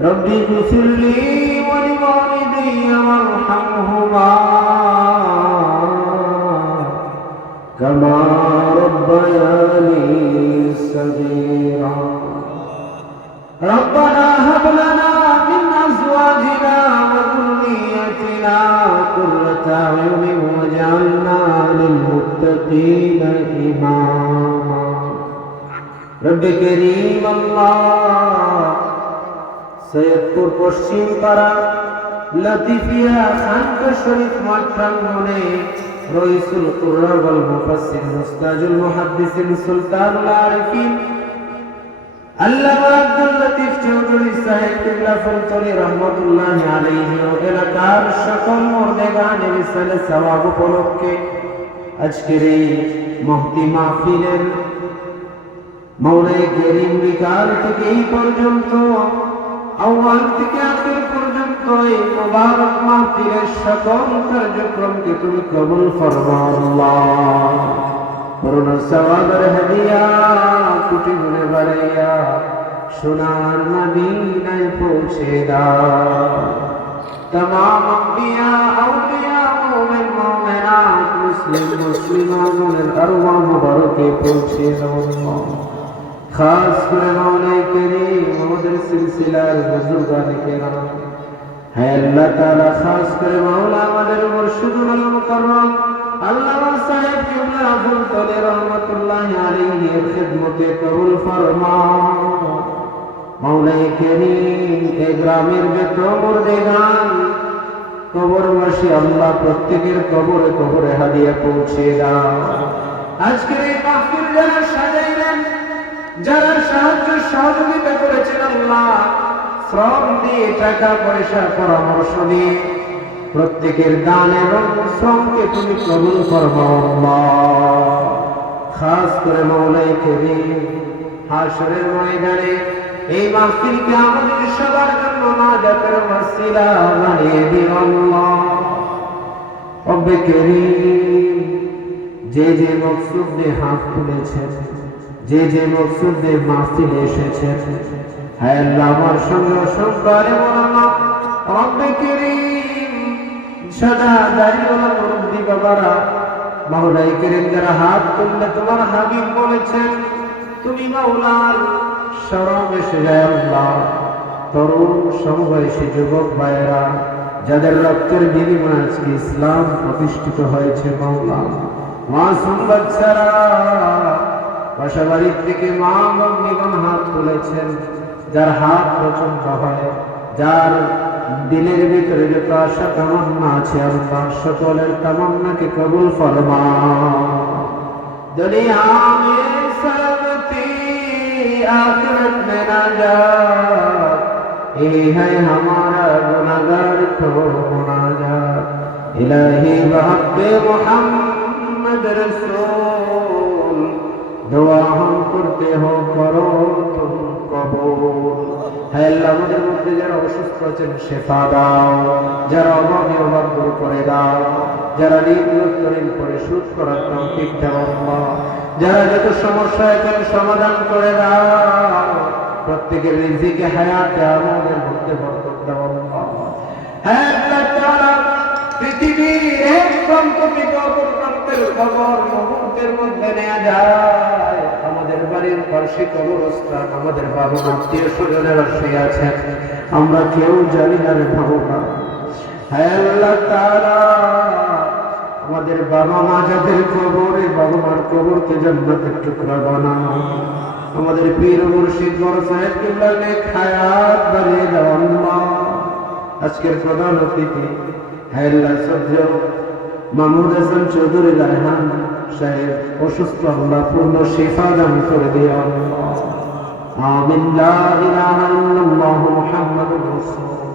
ربي اغفر لي ولوالدي وارحمهما. كما ربياني صغيرا. ربنا هب لنا من أزواجنا وذريتنا قرة أعين واجعلنا للمتقين إماما. রব করিম সৈয়দপুর পশ্চিম পাড়া, লতিফিয়া শান্ত শরীফ মাঠান রইসুল কুররা মুফাসসির মুস্তাজুল মুহাদ্দিসিন সুলতান আরিফিন। আল্লামা আব্দুল লতিফ চৌধুরী সাহেব কিবলা ফুলতলি রহমাতুল্লাহি আলাইহি ও এলাকার সকল মুর্দেগান রিসালে সওয়াব উপলক্ষে আজকের এই মুহতি মাহফিলের মৌলাই কেরিম বিকাল থেকে এই পর্যন্ত আওয়াল থেকে আখের পর্যন্ত এই মোবারক মাহফিলের সকল কার্যক্রমকে তুমি কবুল ফরমাও আল্লাহ। করুণা সওয়াবের হাদিয়া, কুটি ঘুরে বাড়াইয়া সোনার মদিনায় পৌঁছে দাও। তমাম আম্বিয়া, আউলিয়া, মুমিন, মুমিনাত, মুসলিম মুসলিমানের আরওয়াহ মুবারকে পৌঁছে দাও। খাস করে মাওলাই করিম, আমাদের সিলসিলার বুজুর্গান কেরাম। হ্যাঁ আল্লাহ তাআলা খাস করে মাওলা আমাদের মুর্শিদুল মুকাররম। আল্লামা সাহেব কিবলা আবুল তলে রহমাতুল্লাহি আলাইহি খিদমতে কবুল ফরমাও। মাওলাই করিম এই গ্রামের যত মুর্দেগান কবরবাসী আল্লাহ প্রত্যেকের কবরে কবরে হাদিয়া পৌঁছে দাও। আজকের এই মাহফিল যারা সাজাইলেন যারা সাহায্য সহযোগিতা করেছেন আল্লাহ, শ্রম দিয়ে টাকা পয়সা পরামর্শ দিয়ে প্রত্যেকের দান এবং শ্রমকে তুমি কবুল করব খাস করে মৌলাই করিম হাসরের ময়দানে এই মাহফিলকে আমাদের সবার জন্য নাজাতের ওয়াসিলা বানিয়ে দিও আল্লাহ। রব্বে করিম, যে যে মকসুদ হাত তুলেছে যে যে মকসুদ দিয়ে মাহফিলে এসেছে হ্যাঁ আমার সঙ্গে অসংখ্য আরে বলানো রব্বে করিম সদা দাঁড়িয়েওয়ালা মুরব্বী বাবারা মাওলাই যারা হাত তুললে তোমার হাবিব বলেছেন, তুমি মাওলার শরম এসে যায় আল্লাহ, তরুণ সমবয়সী যুবক ভাইয়েরা, যাদের রক্তের বিনিময়ে আজকে ইসলাম প্রতিষ্ঠিত হয়েছে মাওলা মাসুম বাচ্চারা বাসাবাড়ির থেকে মা নিগম হাত তুলেছেন যার হাত প্রচন্ড হয় যার দিলের ভিতরে যত আশা তামান্না আছে আল্লাহ সকলের তামান্নাকে কবুল ফরমা দুনিয়া में सलमती आखिरत में नाजात ये है हमारा गुनाहगार को मुनाजात इलाही बहब्बे मोहम्मद रसूल দোয়া হন করতে হোক করো তুমি কবর হ্যাঁ আমাদের যারা অসুস্থ আছেন, শেফা করে দাও। যারা নির্মূলতরীণ করে সুদ করার তৌফিক দাও যারা যত সমস্যা এখানে সমাধান করে দাও। প্রত্যেকের নিজেকে হায়াত আমাদের মধ্যে হ্যাঁ পৃথিবীর এক খবর মুহূর্তের মধ্যে নেওয়া যায়। আমাদের বাড়ির পাশে কবরস্থান, আমাদের বাবা আত্মীয় স্বজনেরা শুয়ে আছেন। আমরা কেউ জানি না রে ভগবান হ্যাঁ আল্লাহ তাআলা, আমাদের বাবা মা যাদের কবরে, বাবা মার কবরকে জান্নাতের টুকরা বানাও আমাদের পীর মুর্শিদ বড় সাহেব কিবলা নেক হায়াত বাড়িয়ে দাও আল্লাহ আজকের প্রধান অতিথি হাইল্লা সভ্য মাহমুদ হাসান চৌধুরী রায়হান। সাহেব অসুস্থ আল্লাহ পূর্ণ শেফা দান করে দিও আমিন লা ইলাহা ইল্লাল্লাহু মুহাম্মাদুর রাসূলুল্লাহ।